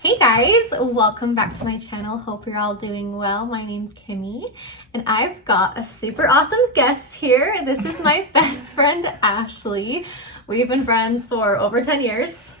Hey guys, welcome back to my channel. Hope you're all doing well. My name's Kimmy and I've got a super awesome guest here. This is my best friend Ashley. We've been friends for over 10 years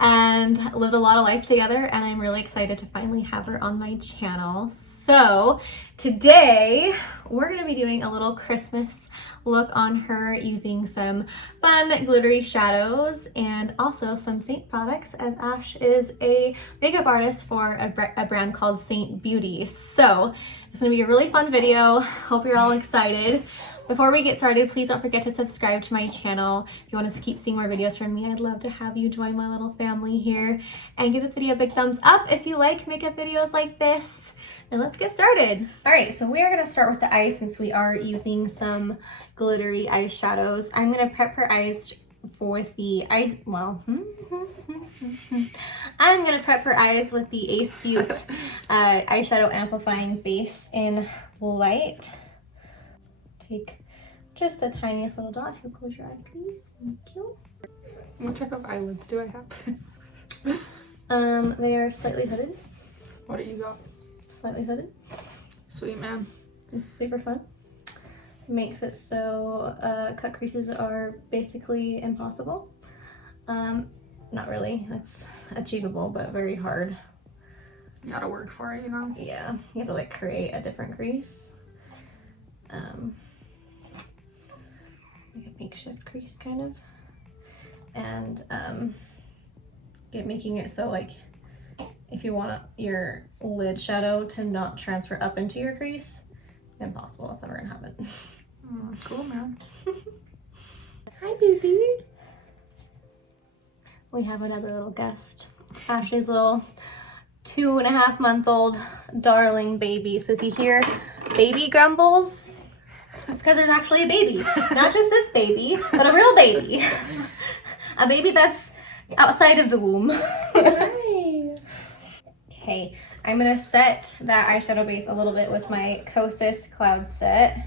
and lived a lot of life together, and I'm really excited to finally have her on my channel. So today we're going to be doing a little Christmas look on her using some fun glittery shadows and also some Seint products, as Ash is a makeup artist for a brand called Seint Beauty. So it's going to be a really fun video. Hope you're all excited. Before we get started, please don't forget to subscribe to my channel. If you want to keep seeing more videos from me, I'd love to have you join my little family here. And give this video a big thumbs up if you like makeup videos like this. And let's get started. All right, so we are going to start with the eyes since we are using some glittery eyeshadows. I'm going to prep her eyes with the I'm going to prep her eyes with the Beaute eyeshadow amplifying base in light. Take just the tiniest little dot. If you'll close your eye, please. Thank you. What type of eyelids do I have? They are slightly hooded. What do you got? Slightly hooded. Sweet, man. It's super fun. Makes it so cut creases are basically impossible. Not really. It's achievable, but very hard. You gotta work for it, you know? Yeah. You have to like create a different crease. Like a makeshift crease kind of, and making it so like if you want your lid shadow to not transfer up into your crease, impossible. It's never gonna happen. Cool, man. Hi, baby. We have another little guest, Ashley's little 2.5-month-old darling baby. So if you hear baby grumbles, it's because there's actually a baby. Not just this baby, but a real baby. A baby that's outside of the womb. Hi. Okay, I'm going to set that eyeshadow base a little bit with my Kosas Cloud Set.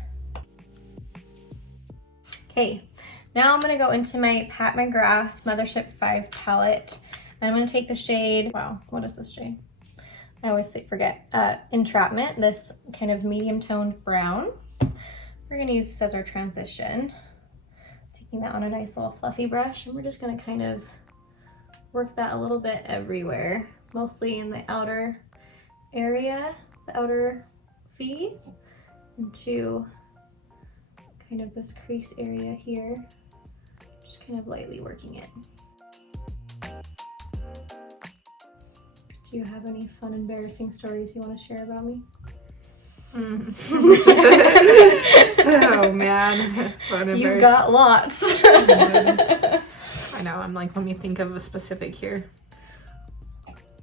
Okay, now I'm going to go into my McGrath Mothership 5 palette. And I'm going to take the shade, wow, what is this shade? I always forget. Entrapment, this kind of medium toned brown. We're gonna use this as our transition. Taking that on a nice little fluffy brush, and we're just gonna kind of work that a little bit everywhere, mostly in the outer area, the outer V, into kind of this crease area here. Just kind of lightly working it. Do you have any fun, embarrassing stories you want to share about me? Oh man, You've got lots. I know, I'm like, let me think of a specific here.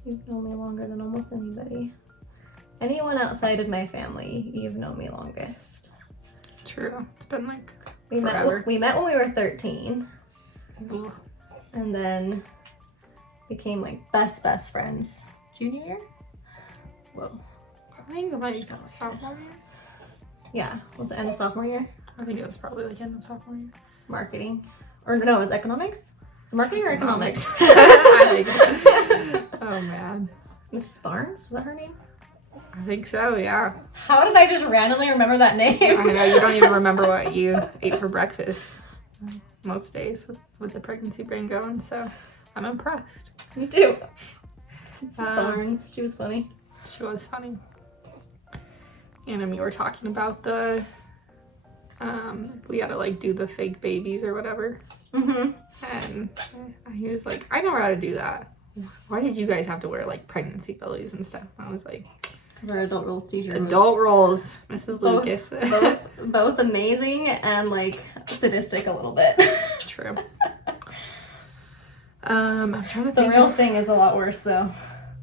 You've known me longer than almost anybody. Anyone outside of my family, you've known me longest. True, it's been like we forever. Met when we were 13. Ugh. And then became like best friends junior year. Whoa. I think like sophomore year. Yeah, was it end of sophomore year? I think it was probably like end of sophomore year. Marketing, or no, it was economics. Was it marketing or economics? I think. Oh man. Mrs. Barnes, was that her name? I think so. Yeah. How did I just randomly remember that name? I know you don't even remember what you ate for breakfast most days with the pregnancy brain going. So I'm impressed. Me too. Mrs. Barnes, she was funny. She was funny. And we were talking about the, we gotta like do the fake babies or whatever. Mm-hmm. And he was like, I know how to do that. Why did you guys have to wear like pregnancy bellies and stuff? And I was like, because our adult roles teacher adult roles, Mrs. Lucas. both amazing and like sadistic a little bit. True. I'm trying to think. The real thing is a lot worse though.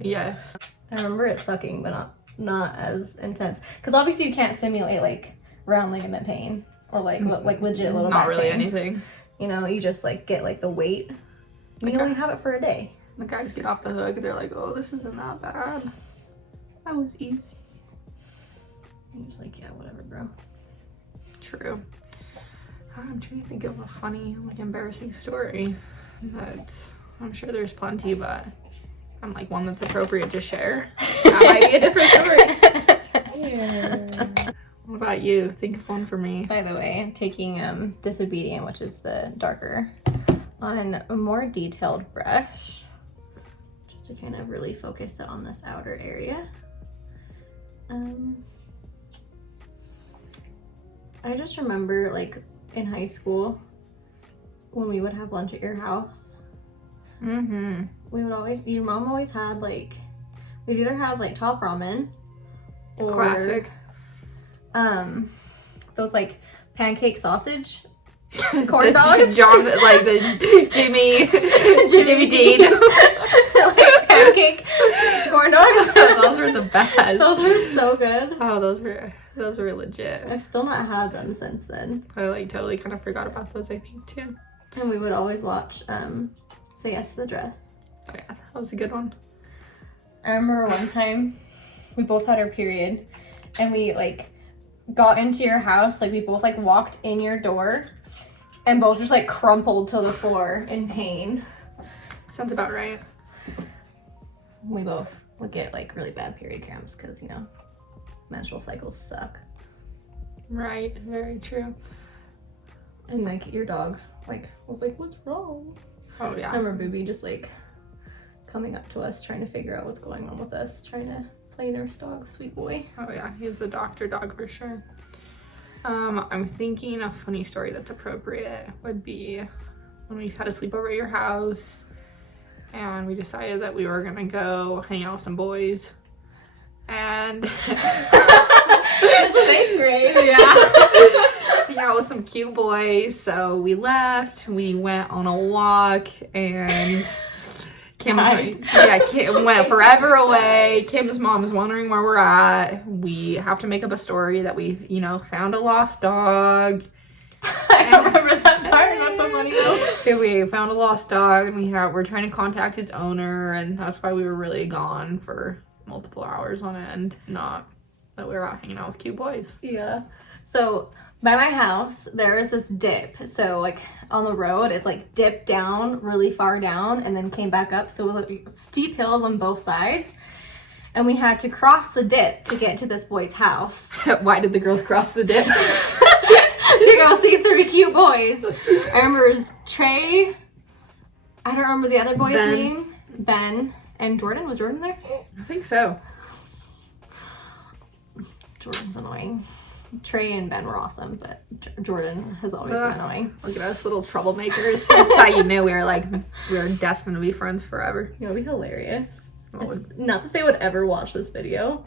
Yes. I remember it sucking, but not as intense. Because obviously you can't simulate like round ligament pain or like legit lower back Not really pain. anything. You know, you just like get like the weight. You only have it for a day. The guys get off the hook. They're like, oh, this isn't that bad. That was easy. And you're just like, yeah, whatever, bro. True. I'm trying to think of a funny, like, embarrassing story. I'm sure there's plenty, but I'm like one that's appropriate to share. That might be a different story. Yeah. What about you? Think of one for me. By the way, I'm taking Disobedient, which is the darker, on a more detailed brush, just to kind of really focus it on this outer area. I just remember, like, in high school, when we would have lunch at your house, we would always, your mom always had, like, we'd either have, like, top ramen, or classic, those, like, pancake sausage corn dogs. John, like the Jimmy Dean. Like pancake corn dogs. Those were the best. Those were so good. Oh, those were legit. I've still not had them since then. I like totally kind of forgot about those, I think, too. And we would always watch Say Yes to the Dress. Oh yeah, that was a good one. I remember one time we both had our period and we like got into your house, like we both like walked in your door and both just like crumpled to the floor in pain. Sounds about right. We both would get like really bad period cramps because, you know, menstrual cycles suck. Right, very true. And like your dog like was like, what's wrong? Oh yeah. I remember Booby just like coming up to us trying to figure out what's going on with us, trying to play nurse dog, sweet boy. Oh yeah, he was a doctor dog for sure. I'm thinking a funny story that's appropriate would be when we had a sleepover at your house and we decided that we were gonna go hang out with some boys. And It was 8th grade. Yeah. Hang out with some cute boys. So we left, we went on a walk, and Kim went forever away. Kim's mom is wondering where we're at. We have to make up a story that we, you know, found a lost dog. I don't remember that part. That's so funny though. So we found a lost dog, and we're trying to contact its owner, and that's why we were really gone for multiple hours on end. Not that we were out hanging out with cute boys. Yeah. So by my house, there is this dip. So like on the road, it like dipped down really far down and then came back up. So it was like steep hills on both sides. And we had to cross the dip to get to this boy's house. Why did the girls cross the dip? To go see 3 cute boys. I remember it was Trey. I don't remember the other boy's name. Ben. And Jordan. Was Jordan there? I think so. Jordan's annoying. Trey and Ben were awesome, but Jordan has always been annoying. Look at us little troublemakers. That's how you knew we were destined to be friends forever. It would be hilarious. Not that they would ever watch this video,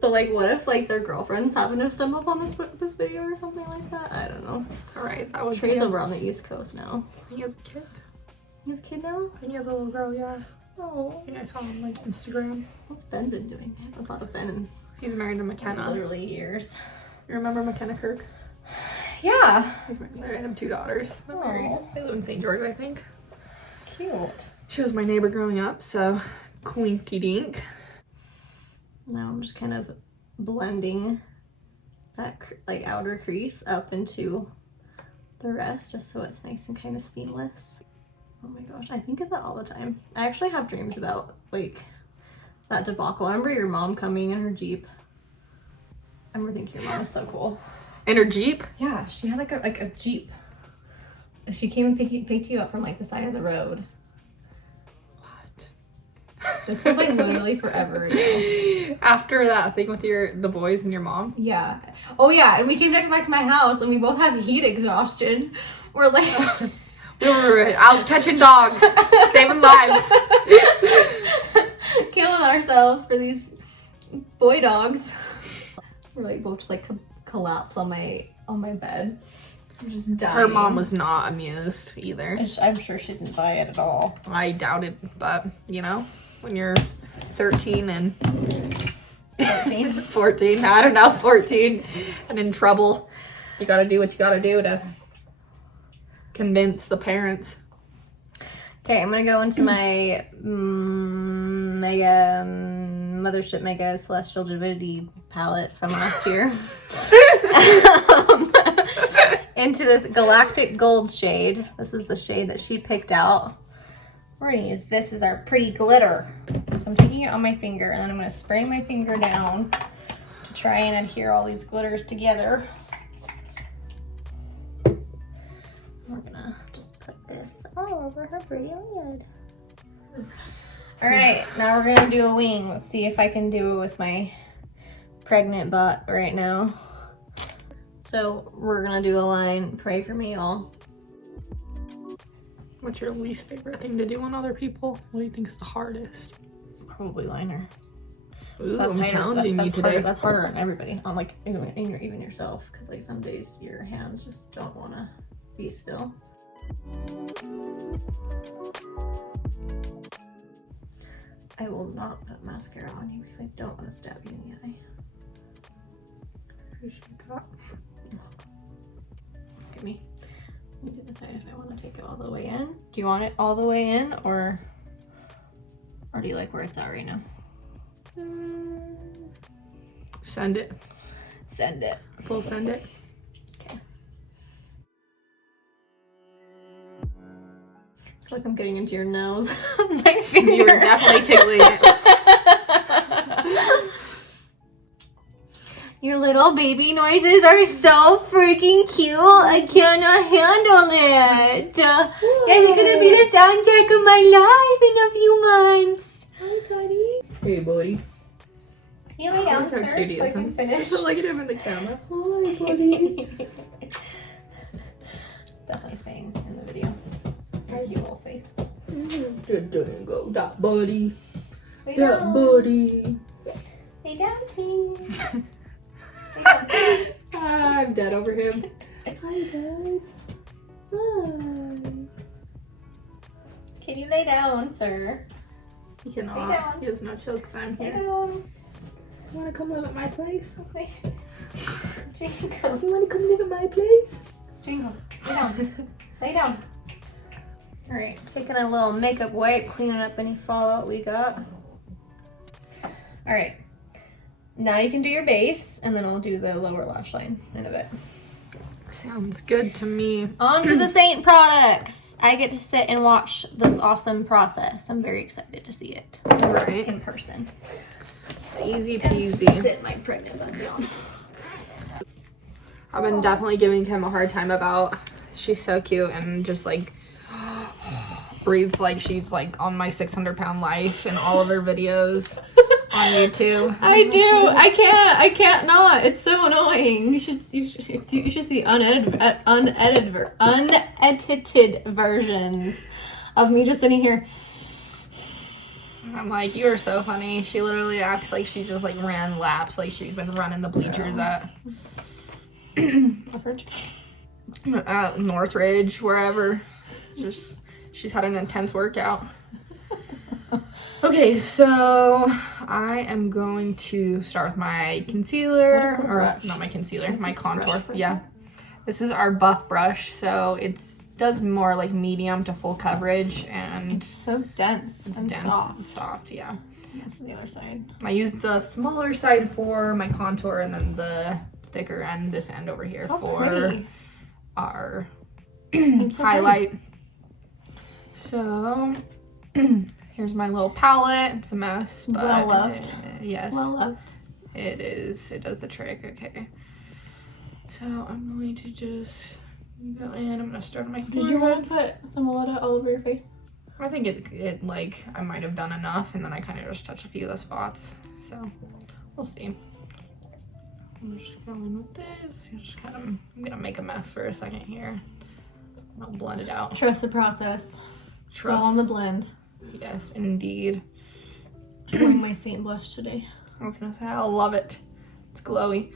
but like, what if like their girlfriends happen to stumble upon this video or something like that? I don't know. All right, that was Trey's over on the East Coast now. He has a kid. He has a kid now? I think he has a little girl, yeah. Oh. I think I saw him on like Instagram. What's Ben been doing? I haven't thought of Ben in He's married to McKenna. literally years. You remember McKenna Kirk? Yeah. He's married. They have 2 daughters. They're married. Aw. They live in St. George, I think. Cute. She was my neighbor growing up, so quinky dink. Now I'm just kind of blending that like outer crease up into the rest just so it's nice and kind of seamless. Oh my gosh, I think of that all the time. I actually have dreams about like that debacle. I remember your mom coming in her Jeep. I remember thinking your mom was so cool. In her Jeep? Yeah, she had like a Jeep. She came and picked you up from like the side of the road. What? This was like literally forever ago. After that thing with the boys and your mom? Yeah. Oh yeah, and we came back to my house and we both have heat exhaustion. We're like we were out catching dogs, saving lives. Killing ourselves for these boy dogs. We're like both just like collapse on my bed. We're just dying. Her mom was not amused either. I'm sure she didn't buy it at all. I doubt it, but you know, when you're 13 and 14. 14, I don't know, 14 and in trouble, you gotta do what you gotta do to convince the parents. Okay, I'm gonna go into my Mothership Mega Celestial Divinity palette from last year. into this Galactic Gold shade. This is the shade that she picked out. We're gonna use this as our pretty glitter. So I'm taking it on my finger and then I'm gonna spray my finger down to try and adhere all these glitters together. We're gonna just put this all over her pretty lid. All right, now we're gonna do a wing. Let's see if I can do it with my pregnant butt right now. So we're gonna do a line. Pray for me, y'all. What's your least favorite thing to do on other people? What do you think is the hardest? Probably liner. Ooh, That's I'm harder. challenging you today. That's harder on everybody. On like even yourself, because like some days your hands just don't want to be still. I will not put mascara on you because I don't want to stab you in the eye. Appreciate that. Look at me. I need to decide if I want to take it all the way in. Do you want it all the way in, or do you like where it's at right now? Send it. Send it. Full send it. Okay. I feel like I'm getting into your nose. My finger. You were definitely tickling it. Your little baby noises are so freaking cute. I cannot handle it. It's gonna be the soundtrack of my life in a few months. Hi, buddy. Hey, buddy. Can you lay down, Look how sir, cute he so I is. can finish? Look at him in the camera. Hi, buddy. Definitely staying in the video. Your cute little face. There go, that buddy. Lay That down. buddy. Lay down, please. Lay down. I'm dead over him. Hi, Dad. Hi. Can you lay down, sir? He Lay cannot. down. He has no chill because I'm Lay here. down. You want to come live at my place? Jingle. You want to come live at my place? Jingle. Lay down. Lay down. All right, taking a little makeup wipe, cleaning up any fallout we got. All right, now you can do your base, and then I'll do the lower lash line in a bit. Sounds good to me. On to the Seint products. I get to sit and watch this awesome process. I'm very excited to see it Right. in person. It's easy And peasy. sit my pregnant butt down. I've been definitely giving Kim a hard time about. She's so cute and just like breathes like she's like on my 600-pound life in all of her videos on YouTube. I do. I can't not. It's so annoying. You should see unedited versions of me just sitting here. I'm like, you are so funny. She literally acts like she just like ran laps, like she's been running the bleachers at Northridge, wherever. Just she's had an intense workout. Okay, so I am going to start with my concealer, What a or brush. not my concealer, What's my this contour. brush for? Yeah, this is our buff brush, so it's does more like medium to full coverage, and It's so dense it's and dense soft. and soft. Yeah, Yes, on the other side. I used the smaller side for my contour, and then the thicker end, this end over here, Oh, for pretty. our It's so highlight. So here's my little palette. It's a mess, but Well loved. Yes, Well loved. it is. It does the trick. Okay. So I'm going to just go in. I'm gonna start on my Did forehead. you want to put some Willetta all over your face? I think it like I might have done enough, and then I kind of just touch a few of the spots. So we'll see. I'm just going with this. I'm gonna make a mess for a second here. I'll blend it out. Trust the process. It's Trust. all in the blend. Yes, indeed. I'm wearing my Seint blush today. I was gonna say I love it. It's glowy.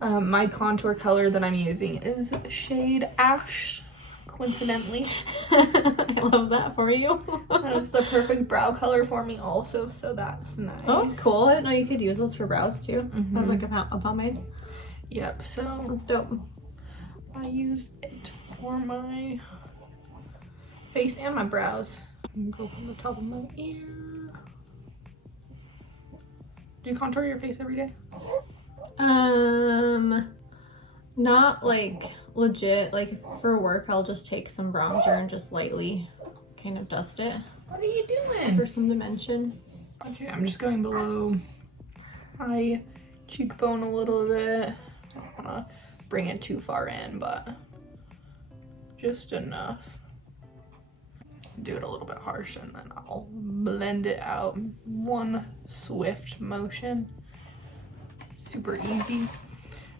My contour color that I'm using is shade Ash, coincidentally. I love that for you. And it's the perfect brow color for me also, so that's nice. Oh, that's cool. I didn't know you could use those for brows too. Mhm. As like a pomade. Yep, so That's dope. I use it for my face and my brows. I'm gonna go from the top of my ear. Do you contour your face every day? Not like legit, like for work, I'll just take some bronzer and just lightly kind of dust it. What are you doing? For some dimension. Okay, I'm just going below my cheekbone a little bit. I don't want to bring it too far in, but just enough. Do it a little bit harsh and then I'll blend it out. One swift motion. Super easy.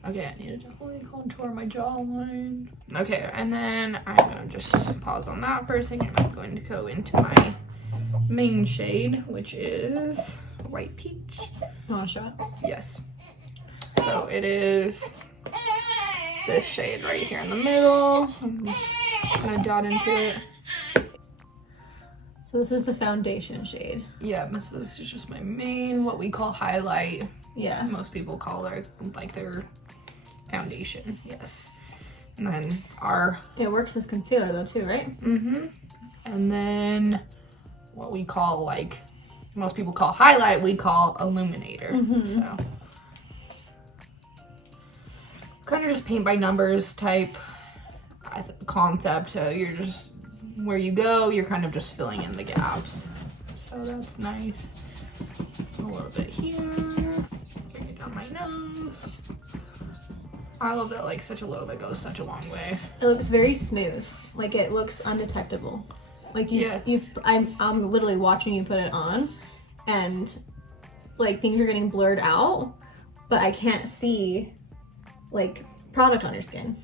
Okay, I need to definitely contour my jawline. Okay, and then I'm gonna just pause on that for a second. I'm going to go into my main shade, which is White Peach. You want to show it? Yes. So it is this shade right here in the middle. I'm just gonna dot into it. So this is the foundation shade. Yeah, so this is just my main, what we call highlight. Yeah. Most people call it like their foundation. Yes. And then our... It works as concealer though too, right? Mm-hmm. And then what we call, like, most people call highlight, we call illuminator. Mm-hmm. So kind of just paint by numbers type concept. You're just, where you go, you're kind of just filling in the gaps. So that's nice. A little bit here. Bring it down my nose. I love that, like, such a little bit goes such a long way. It looks very smooth. Like it looks undetectable. Like I'm literally watching you put it on, and like things are getting blurred out, but I can't see like product on your skin.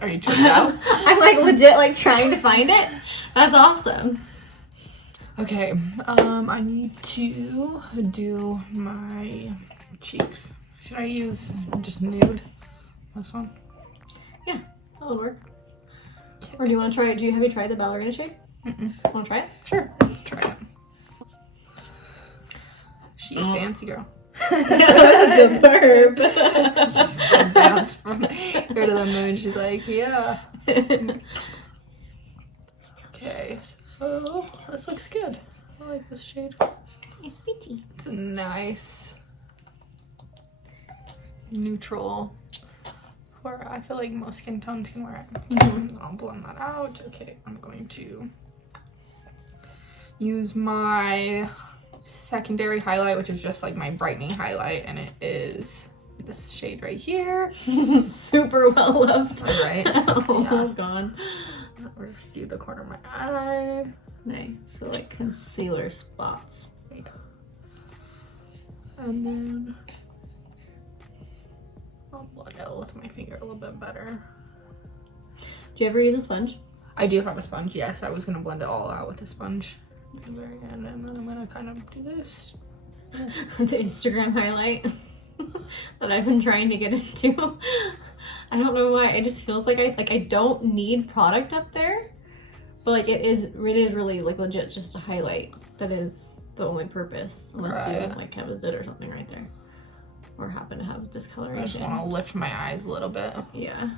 Are you tripped out? I'm like legit like trying to find it. That's awesome. Okay, I need to do my cheeks. Should I use just nude? This one? Yeah, that would work. Or do you want to try it? Have you tried the Ballerina shade? Mm-mm. Want to try it? Sure, let's try it. She's fancy girl. That was a good burp. Just bounced from here to the moon. She's like, yeah. Okay, so this looks good. I like this shade. It's pretty. It's a nice neutral. Where I feel like most skin tones can wear it. Mm-hmm. I'll blend that out. Okay, I'm going to use my secondary highlight, which is just like my brightening highlight, and it is this shade right here. Super well loved. Right? Almost gone. Or just do the corner of my eye. Nice. So like concealer spots. Yeah. And then I'll blend it with my finger a little bit better. Do you ever use a sponge? I do have a sponge, yes. I was going to blend it all out with a sponge at the very end, and then I'm going to kind of do this. The Instagram highlight that I've been trying to get into. I don't know why. It just feels like I don't need product up there, but like it is really like legit just a highlight. That is the only purpose, unless you like have a zit or something right there, or happen to have discoloration. I just want to lift my eyes a little bit. Yeah.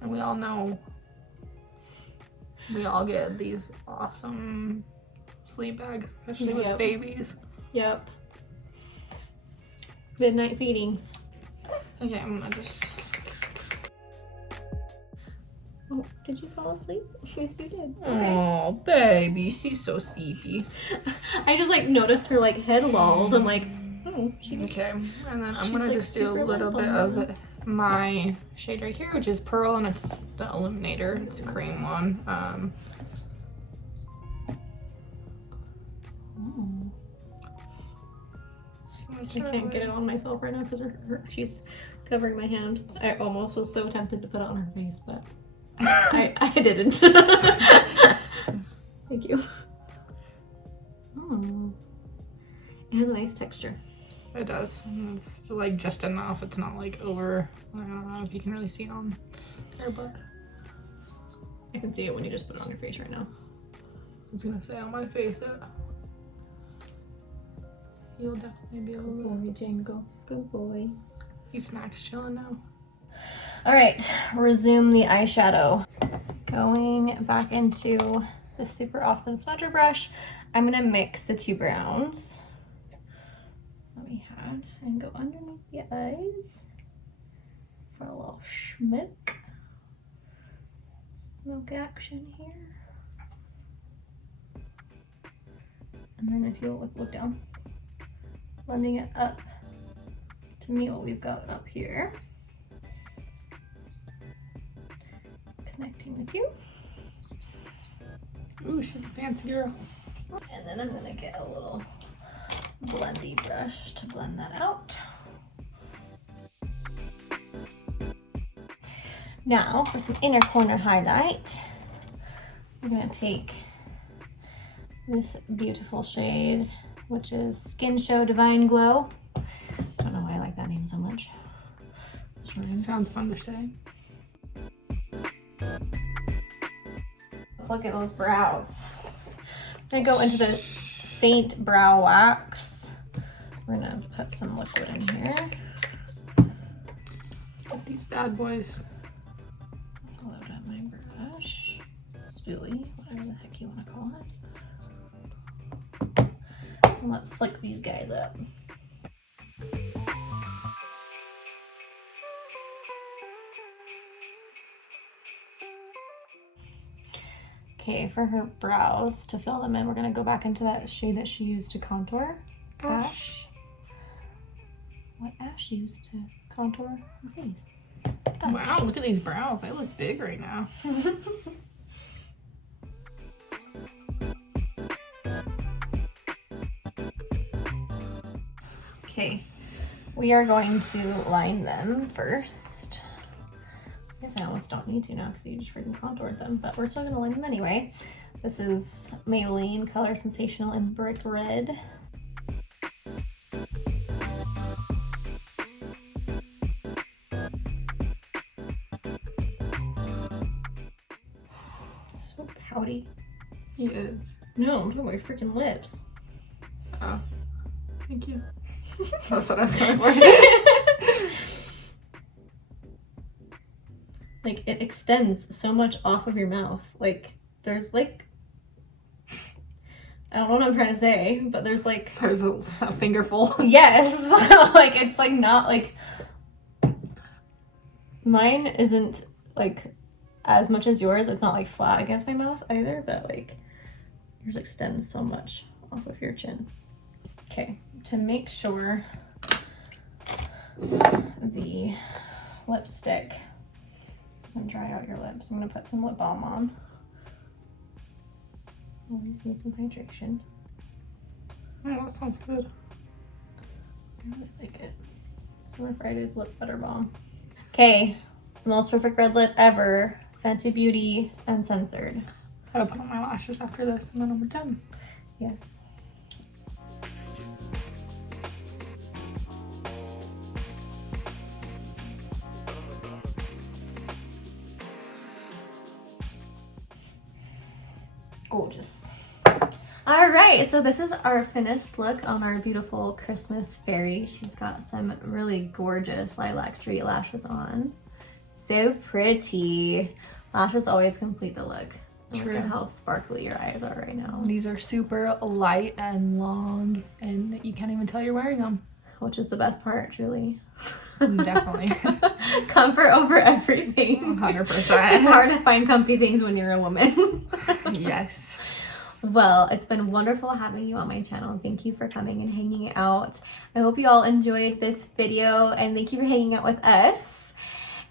And we all know we all get these awesome sleep bags, especially with babies. Yep. Midnight feedings. Okay, I'm gonna just... Oh, did you fall asleep? Yes, you did. Oh, baby, she's so sleepy. I just like noticed her like head lolled. I'm like, oh, she's okay. And then I'm gonna like, just do a little bit of my shade right here, which is Pearl, and it's the Illuminator. It's a cream one. I can't get it on myself right now because she's covering my hand. I almost was so tempted to put it on her face, but I didn't. Thank you. Oh, it has a nice texture. It does. It's like just enough. It's not like over. I don't know if you can really see it on there, but I can see it when you just put it on your face right now. I was gonna say on my face it. You'll definitely be able to. Good boy, Django. Good boy. He's Max chilling now. All right, resume the eyeshadow. Going back into the super awesome smudger brush, I'm gonna mix the two browns. Let me and go underneath the eyes for a little smoke action here. And then if you'll look down, blending it up to meet what we've got up here. Connecting the two. Ooh, she's a fancy girl. And then I'm gonna get a little blendy brush to blend that out. Now for some inner corner highlight, I'm gonna take this beautiful shade, which is Skin Show Divine Glow. Don't know why I like that name so much. Sounds fun to say. Let's look at those brows. I'm gonna go into the Seint Brow Wax. We're gonna put some liquid in here. Get these bad boys. Load up my brush. Spoolie, whatever the heck you want to call it. And let's slick these guys up. Okay, for her brows, to fill them in, we're gonna go back into that shade that she used to contour. Ash. What Ash used to contour her face. Ash. Wow, look at these brows. They look big right now. Okay, we are going to line them first. I guess I almost don't need to now because you just freaking contoured them, but we're still gonna line them anyway. This is Maybelline Color Sensational in Brick Red. So pouty. He is. No, I'm talking about your freaking lips. Oh, thank you. That's what I was going for. Like, it extends so much off of your mouth. Like, there's like, I don't know what I'm trying to say, but there's like, There's a fingerful. yes, like it's like not like, mine isn't like as much as yours. It's not like flat against my mouth either, but like yours extends so much off of your chin. Okay, to make sure the lipstick doesn't dry out your lips, I'm gonna put some lip balm on. Always need some hydration. Oh, that sounds good. I really like it. Summer Fridays lip butter balm. Okay, most perfect red lip ever. Fenty Beauty Uncensored. I gotta put on my lashes after this and then we're done. Yes. Gorgeous. All right, so this is our finished look on our beautiful Christmas fairy. She's got some really gorgeous lilac street lashes on. So pretty. Lashes always complete the look. True. Look at how sparkly your eyes are right now. These are super light and long and you can't even tell you're wearing them. Which is the best part, truly. Definitely. Comfort over everything. 100%. It's hard to find comfy things when you're a woman. Yes. Well, it's been wonderful having you on my channel. Thank you for coming and hanging out. I hope you all enjoyed this video and thank you for hanging out with us.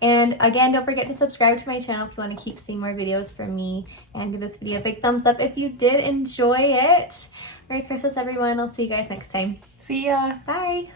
And again, don't forget to subscribe to my channel if you want to keep seeing more videos from me, and give this video a big thumbs up if you did enjoy it. Merry Christmas, everyone. I'll see you guys next time. See ya. Bye.